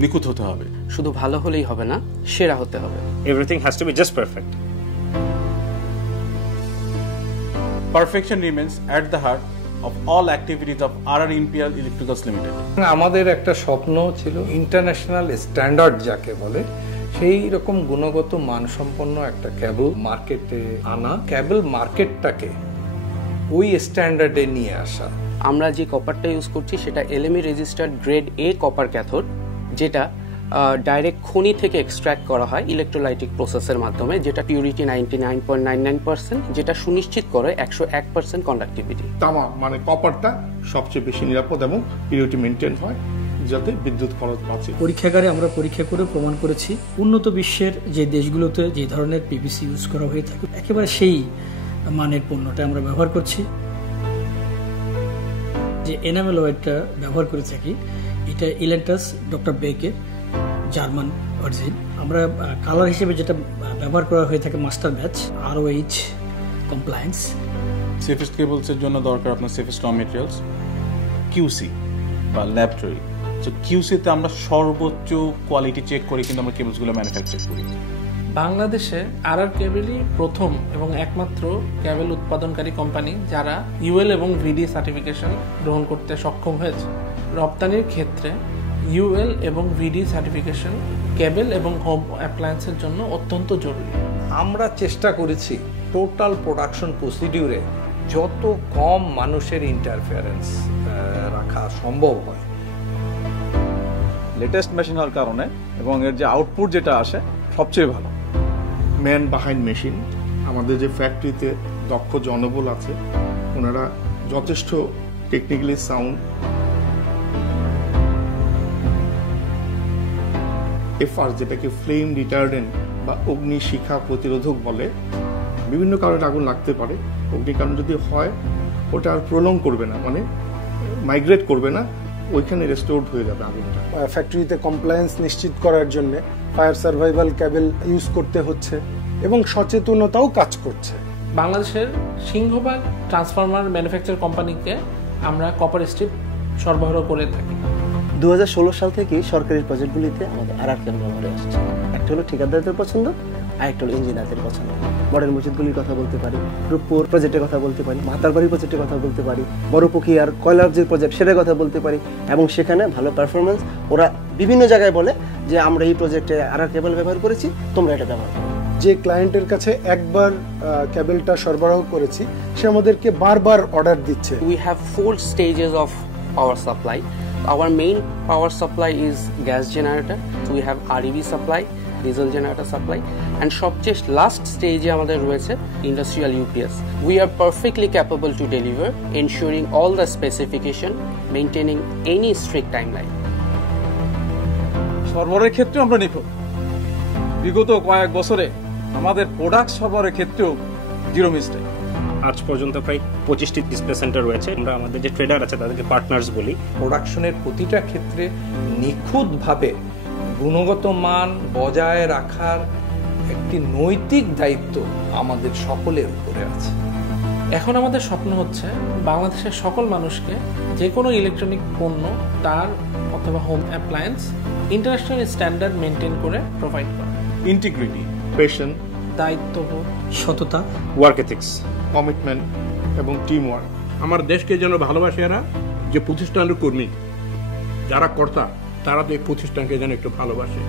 নিখুঁত হতে হবে। শুধু ভালো হলেই হবে না, সেরা হতে হবে। Everything has to be just perfect. Perfection remains at the heart of all activities of RR Imperial Electricals Limited. আমাদের একটা স্বপ্ন ছিল ইন্টারন্যাশনাল স্ট্যান্ডার্ড যাকে বলে সেই রকম গুণগত মানসম্পন্ন একটা কেবল মার্কেটে আনা, কেবল মার্কেটটাকে ওই স্ট্যান্ডার্ডে নিয়ে আসা। আমরা যে কপারটা ইউজ করছি সেটা LME registered grade A copper cathode, যেটা ডাইরেক্ট খনি থেকে এক্সট্র্যাক্ট করা হয় ইলেকট্রোলাইটিক প্রসেসের মাধ্যমে, যেটা পিউরিটি 99.99%, যেটা সুনিশ্চিত করে 101% কন্ডাক্টিভিটি। তামা মানে কপারটা সবচেয়ে বেশি নিরাপদ এবং পিউরিটি মেনটেন হয় যাতে বিদ্যুৎ খরচ বাঁচে। পরীক্ষাগারে আমরা পরীক্ষা করে প্রমাণ করেছি উন্নত বিশ্বের যে দেশগুলোতে যে ধরনের PVC ইউজ করা হয়ে থাকে একেবারে সেই মানের পণ্যটা আমরা ব্যবহার করছি। যে এনামেল ওয়েটটা ব্যবহার করে থাকি এটা ইলেন্টাস ডক্টর বেকের জার্মান অরিজিন। আমরা কালার হিসেবে যেটা ব্যবহার করা হয়ে থাকে master batch ROH compliance. Safest কেবলসের জন্য দরকার আপনার সেফেস্ট র মেটেরিয়ালস, QC বা ল্যাবরেটরি। সো QC-তে আমরা সর্বোচ্চ কোয়ালিটি চেক করে কিন্তু আমরা কেবলসগুলো ম্যানুফ্যাকচার করি। বাংলাদেশে RR কেবলই প্রথম এবং একমাত্র কেবল উৎপাদনকারী কোম্পানি যারা UL এবং VD সার্টিফিকেশন গ্রহণ করতে সক্ষম হয়েছে। রপ্তানির ক্ষেত্রে UL এবং VD সার্টিফিকেশন কেবল এবং হোম অ্যাপ্লায়েন্সের জন্য অত্যন্ত জরুরি। আমরা চেষ্টা করেছি টোটাল প্রোডাকশন প্রসিডিউরে যত কম মানুষের ইন্টারফেয়ারেন্স রাখা সম্ভব হয়। লেটেস্ট মেশিন হওয়ার কারণে এবং এর যে আউটপুট যেটা আসে সবচেয়ে ভালো। ম্যান বাহাইন্ড মেশিন, আমাদের যে ফ্যাক্টরিতে দক্ষ জনবল আছে ওনারা যথেষ্ট টেকনিক্যালি সাউন্ড। FR যেটাকে ফ্লেম রিটার্ডেন্ট বা অগ্নিশিখা প্রতিরোধক বলে, বিভিন্ন কারণে আগুন লাগতে পারে। অগ্নিকাণ্ড যদি হয় ওটা আর প্রলং করবে না, মানে মাইগ্রেট করবে না, ওইখানে রেস্টোর্ড হয়ে যাবে আগুনটা। ফ্যাক্টরিতে কমপ্লায়েন্স নিশ্চিত করার জন্য ফায়ার সার্ভাইভাল কেবল ইউজ করতে হচ্ছে এবং সচেতনতাও কাজ করছে। বাংলাদেশের সিংহভাগ ট্রান্সফরমার ম্যানুফ্যাকচার কোম্পানিকে আমরা কপার স্ট্রিপ সরবরাহ করে থাকি। 2016 সাল থেকে সরকারি প্রজেক্টগুলিতে আমাদের RR কেবল ব্যবহারে আসছে। একটা হলো ঠিকাদারদের পছন্দ, আর একটা হলো ইঞ্জিনিয়ারদের পছন্দ। মডেল মসজিদগুলির কথা বলতে পারি, রূপপুর প্রজেক্টের কথা বলতে পারি, মাতারবাড়ি প্রজেক্টের কথা বলতে পারি, বড়পুখিয়ার কয়লার যে প্রজেক্ট সেটার কথা বলতে পারি, এবং সেখানে ভালো পারফরমেন্স। ওরা বিভিন্ন জায়গায় বলে যে আমরা এই প্রজেক্টে RR কেবল ব্যবহার করেছি, তোমরা এটা ব্যবহার করো। যে ক্লায়েন্টের কাছে একবার কেবলটা সরবরাহ করেছি সে আমাদেরকে বারবার অর্ডার দিচ্ছে। We have 4 stages of power supply. Our main power supply is gas generator. We have REV supply, diesel generator supply, and সবচেয়ে লাস্ট স্টেজে আমাদের রয়েছে industrial UPS. We are perfectly capable to deliver, ensuring all the specification, maintaining any strict timeline. সরবরাহের ক্ষেত্রে আমরা নিখুঁত। বিগত কয়েক বছরে আমাদের প্রোডাক্ট সরবরাহের ক্ষেত্রেও জিরো মিস্টেক। আজ পর্যন্ত প্রায় 25টি ডিসপ্লে সেন্টার রয়েছে। আমরা আমাদের যে ট্রেডার আছে তাদেরকে পার্টনার্স বলি। প্রোডাকশনের প্রতিটা ক্ষেত্রে নিখুঁতভাবে গুণগত মান বজায় রাখার একটি নৈতিক দায়িত্ব আমাদের সকলের উপরে আছে। এখন আমাদের স্বপ্ন হচ্ছে বাংলাদেশের সকল মানুষকে যে কোনো ইলেকট্রনিক পণ্য তার অথবা home appliance international standard maintain করে প্রোভাইড করা। ইন্টিগ্রিটি, পেশেন্ট, দায়িত্ববোধ, সততা, ওয়ার্ক এথিক্স, কমিটমেন্ট এবং টিম ওয়ার্ক। আমার দেশকে যেন ভালোবাসে এরা, যে প্রতিষ্ঠানের কর্মী যারা কর্তা তারা তো এই প্রতিষ্ঠানকে যেন একটু ভালোবাসে।